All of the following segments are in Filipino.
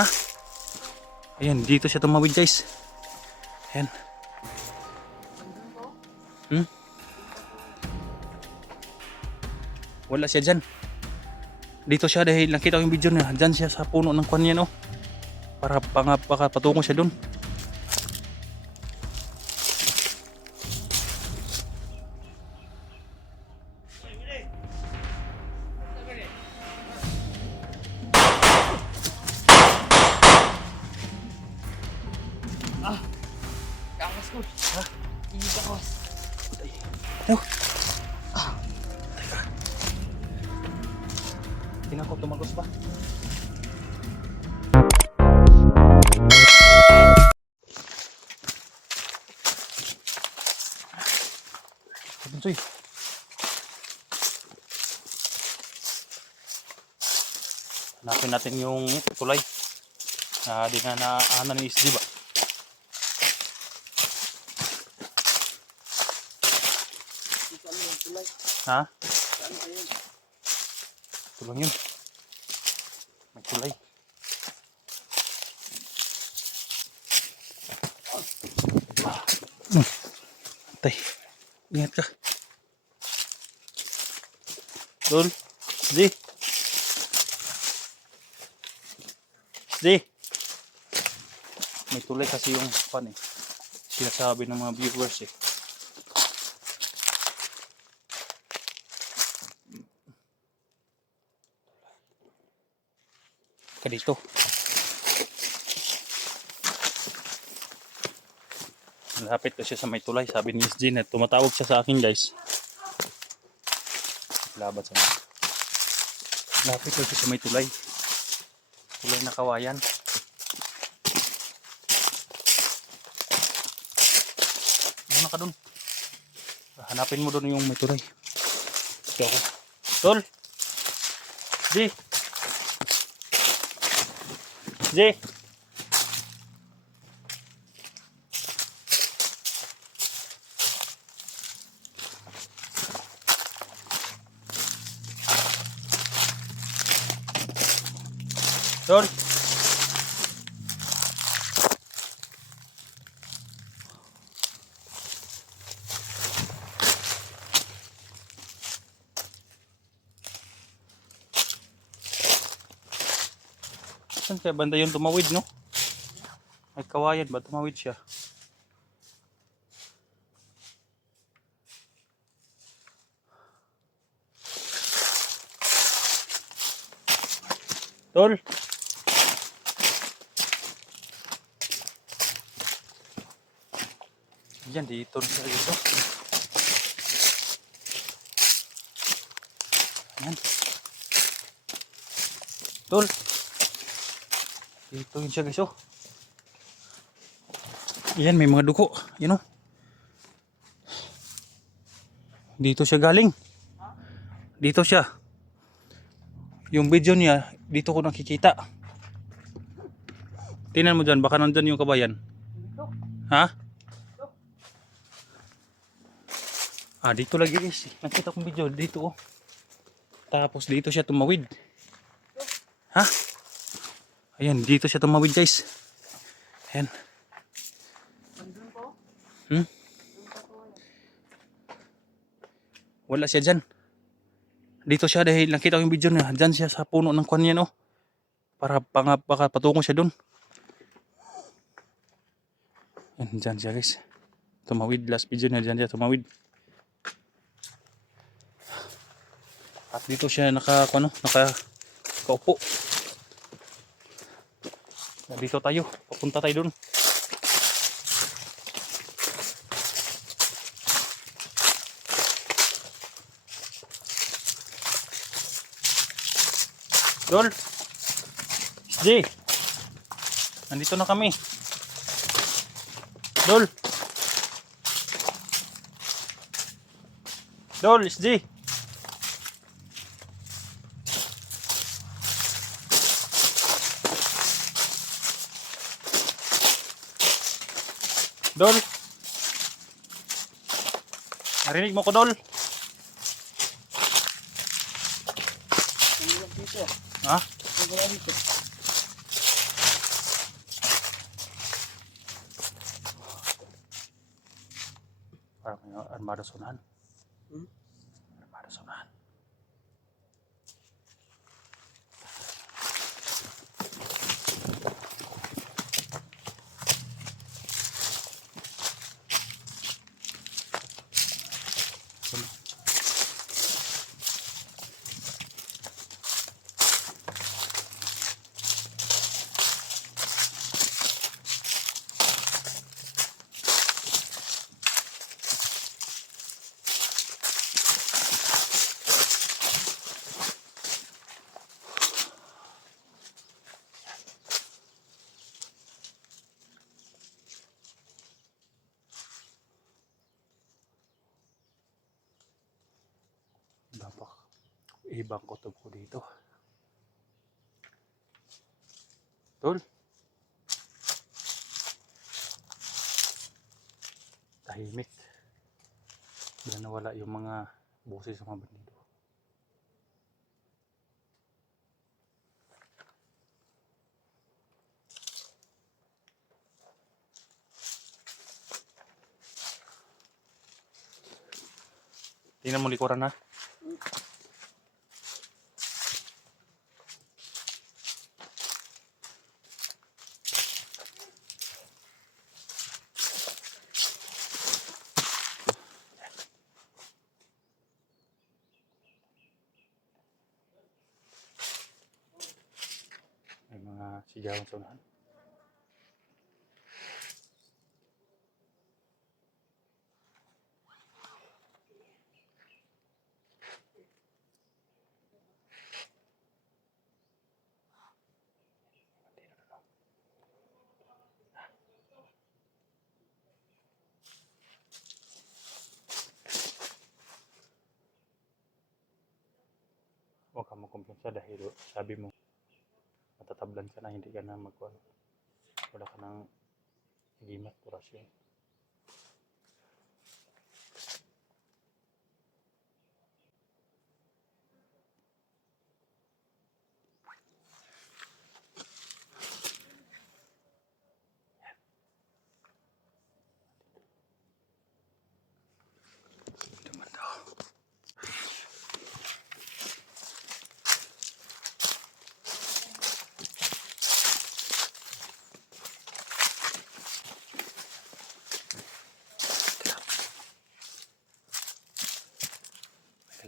Ha? Ayan, dito siya tumawid guys. Ayan. Wala siya dyan. Dito siya dahil nakita ko yung video niya. Dyan siya sa puno ng kwan yan, oh. Para patungo siya dun. Kawas ko. Ha? Hindi kawas. Ayaw. Tingnan ko tumagos pa. Bunsoy. Hanapin natin yung tulay. Di na naanan ni SD ba? Ha? Ito lang yun. May tulay. Tay, ingat ka. Dol, di. May tulay kasi yung pan eh. Sinasabi ng mga viewers eh. Ka dito. Malapit na siya sa may tulay. Sabi ni Miss Jean, tumatawag siya sa akin guys. Labat sa mga. Malapit na siya sa may tulay. Tulay na kawayan. Muna ka dun. Hanapin mo dun yung may tulay. Ito ako. Tol! Di! Di! Tol! Saan kaya banda yung tumawid, no? May kawayan ba? Tumawid siya. Tol! Yan, dito na siya dito. Yan. Tol! Dito yun siya guys, oh. Yan, may mga dugo. Yan, oh. Dito siya galing. Dito siya. Yung video niya, dito ko nakikita. Tingnan mo dyan, baka nandyan yung kabayan. Ha? Dito lagi guys. Nakita kong video, dito, oh. Tapos dito siya tumawid. Ha? Ayan, dito siya tumawid guys. Ayan. Wala siya dyan. Dito siya dahil nakita ko yung video niya. Dyan siya sa puno ng kwan yan, oh. Para patungo siya dun. Ayan, dyan siya guys. Tumawid. Last video niya, dyan siya tumawid. At dito siya nakaupo. Dito tayo. Papunta tayo dun. Dol! Di! Nandito na kami. Dol! Dol! Di! Dol! Narinig mo ko, Dol? Ha? Armada sa unahan. Hmm? Armada sa unahan. Dapat ibang kutob ko dito. Tol. Tahimik. Bila nawala yung mga boses sa mga bandido. Tingnan mo likuran ha. May mga sigawan sa unahan. Huwag ka magkumpiyansa dahil sabi mo matatablan ka na, hindi ka na magkuhan. Wala ka ng higimat, orasyon.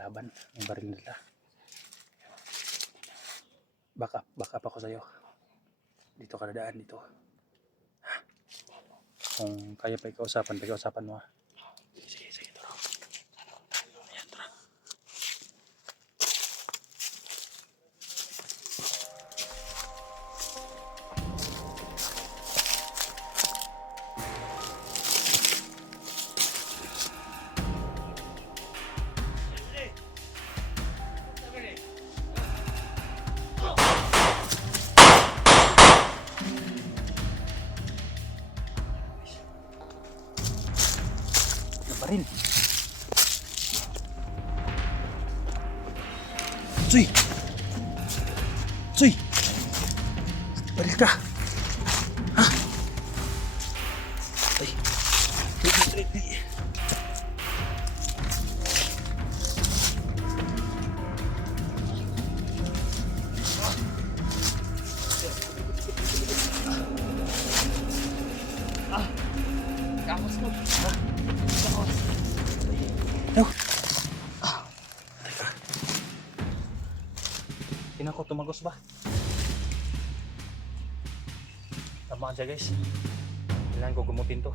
Laban, may baril nila. Backup ako sa'yo. Dito ka dadaan dito. Ha? Kung kaya pa ikaw-usapan mo ha. Sige, tara. Ayan, tara. Baril. Soy! Baril ka! Ha? Ay! Ready. Kawas ko. Kawas. Daw! Teka. Tingnan ko, tumagos ba? Tamaan siya guys. Kailangan ko gumutin to.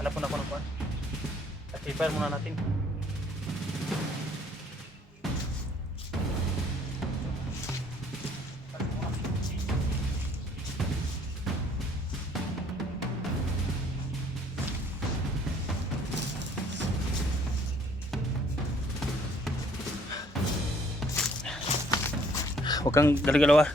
Hanap muna ako ng kuhan. Actify muna natin. Huwag kang galaw-galaw ah.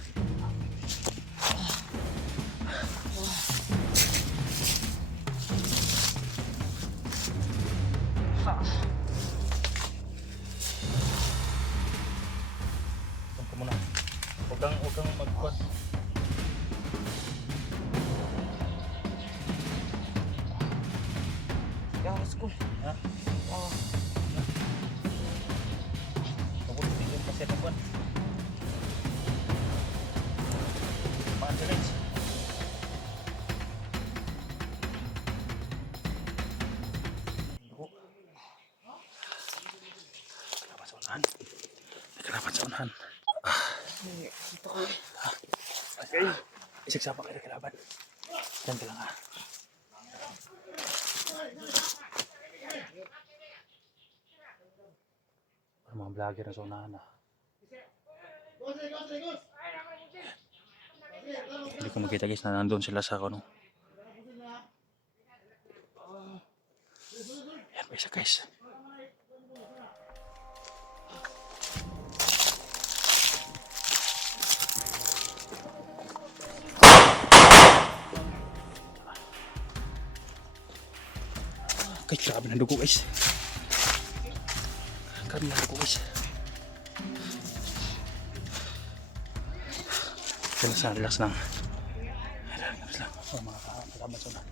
Huwag ka muna. Huwag kang magkuhan. ko. Ha? Oo. Tungkol sa tingin kasi ng buwan. Paan ka guys? Dugo. Kalaban sa unahan. May kalaban sa unahan. Dito ko eh. Okay. Isagsama kayo ng kalaban. Diyan ka lang ha. Para mga vlogger na sa unahan ha. Hindi ko makita guys na nandun sila sa ano. Yan pa isa guys. Guys, grabe na dugo guys. Grabe na dugo guys. Relax lang, relax lang. Relax lang. Oh, mga kalaban sa unahan.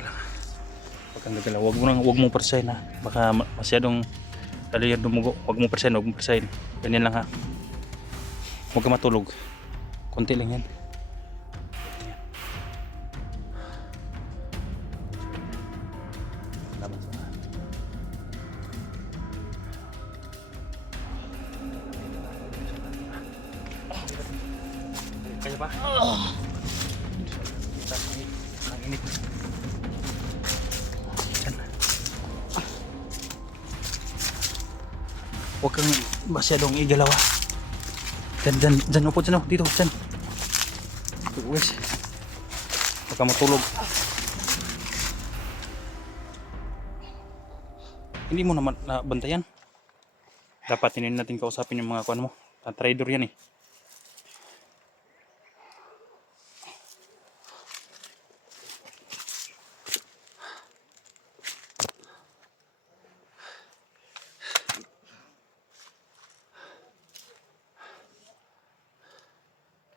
Relax lang. Huwag kang gagalaw. Huwag mong persahin ha. Baka masyadong lalo yan dumugo. Huwag mong persahin. Ganyan lang ha. Huwag ka matulog. Konti lang yan. Kalaban sa unahan. Kaya ba? Ang init. Diyan. Huwag kang masyadong igalaw ha. Diyan, upo dyan, dito, dyan. Dito guys. Huwag kang matulog. Hindi mo naman nabantayan. Dapat hindi natin kausapin yung mga kuan mo. Trader yan eh.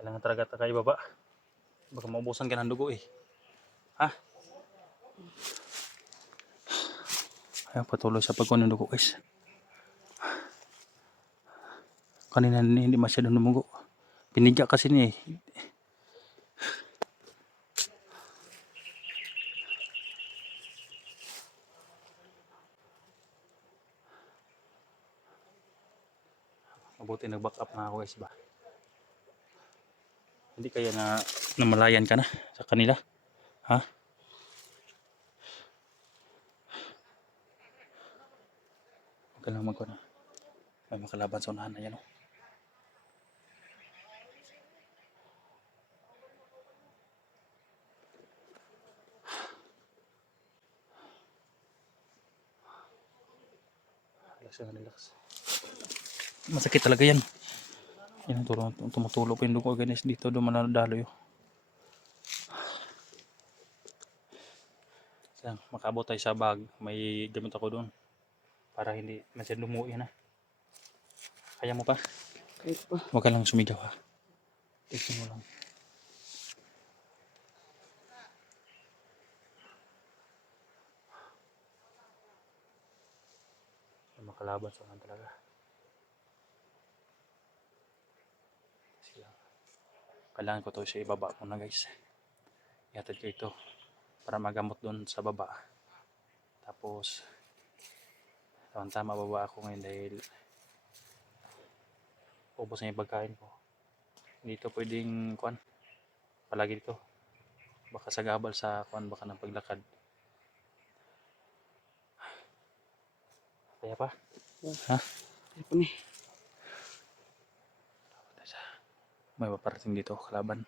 Kailangan talaga tayo baba. Baka maubusan ka ng dugo eh. Ha? Ayaw patuloy sa pagkuha ng dugo guys. Kanina hindi masyadong dumugo. Pinigya kasi niya eh. Mabuti nag-back up na ako guys ba. Hindi kaya na namalayan ka na sa kanila. Ha? Huwag ka lang magkuha na. May makalaban sa unahan na yan oh. Relax. Masakit talaga yan. Yan ang tumutulo pa yung dugo guys dito dumanadalo yun. Sayang, makaabot tayo sa bag. May gamit ako doon. Para hindi masyadong lumuwi na. Kaya mo pa? Kahit pa. Huwag ka lang sumigaw ha. Tignan mo lang. May makalaban sa unahan talaga. Kailangan ko to sa ibaba muna guys. Ihatid ko ito para magamot doon sa baba. Tapos tama baba ako ngayon dahil ubos na yung pagkain ko. Hindi ito pwedeng kuan. Palagi dito. Baka sagabal sa kuan, baka ng paglakad. Kaya pa? Ha? Kaya pa ni. May paparating dito kalaban.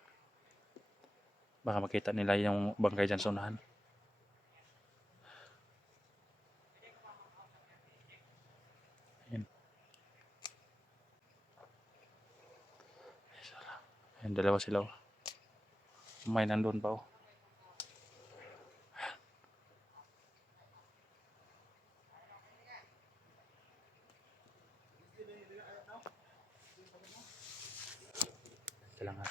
Baka makita nila yung bangkay dyan sa unahan. Ayan. Ayan, dalawa sila oh. May nandun pa oh. Kailangan.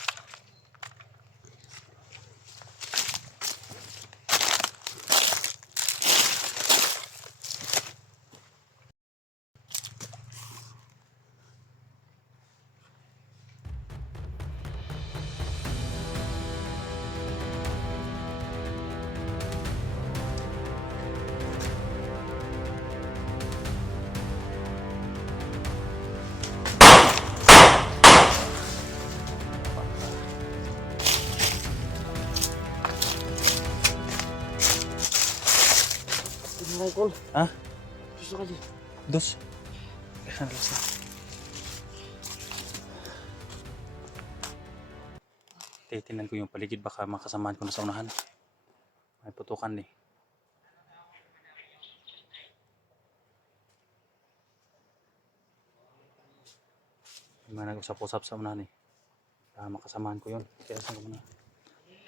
Paul. Ha? Susu ka dyan. Dos. Alas na. Titinan ko yung paligid, baka makasamaan ko na sa unahan. May putukan eh. May mga nag-usap-usap sa unahan eh. Baka makasamaan ko yun. Kaya saan ko muna.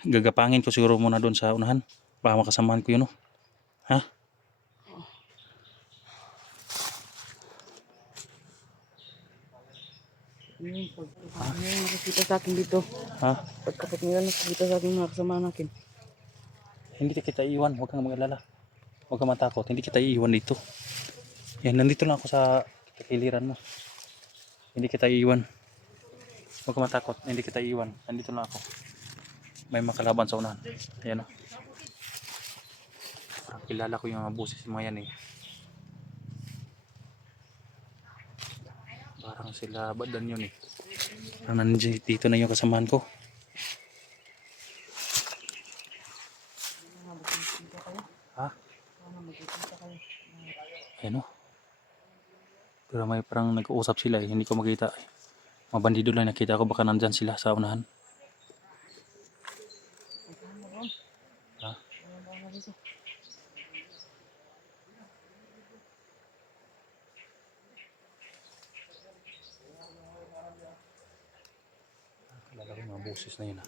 Gagapangin ko siguro muna doon sa unahan. Baka makasamaan ko yun, oh. Ha? Pag may nakakita sa akin dito. Ha? Pagkapit nila nakakita sa akin mga kasama natin. Hindi kita iiwan. Huwag kang mag-alala. Huwag kang matakot. Hindi kita iiwan dito. Yan, nandito lang ako sa kiliran mo. Hindi kita iiwan. Huwag kang matakot. Hindi kita iiwan. Nandito lang ako. May makalaban sa unahan. Ayan, oh. Parang kilala ko yung mga boses mga yan eh. Parang sila badan yun eh. Parang nandiyan dito na yung kasamahan ko. Ha? Ayan, oh. Pero may parang nag-uusap sila eh. Hindi ko makita eh. Mga bandido lang nakita ko, baka nandyan sila sa unahan. Ha? Kilala ko yung mga boses na yun ah.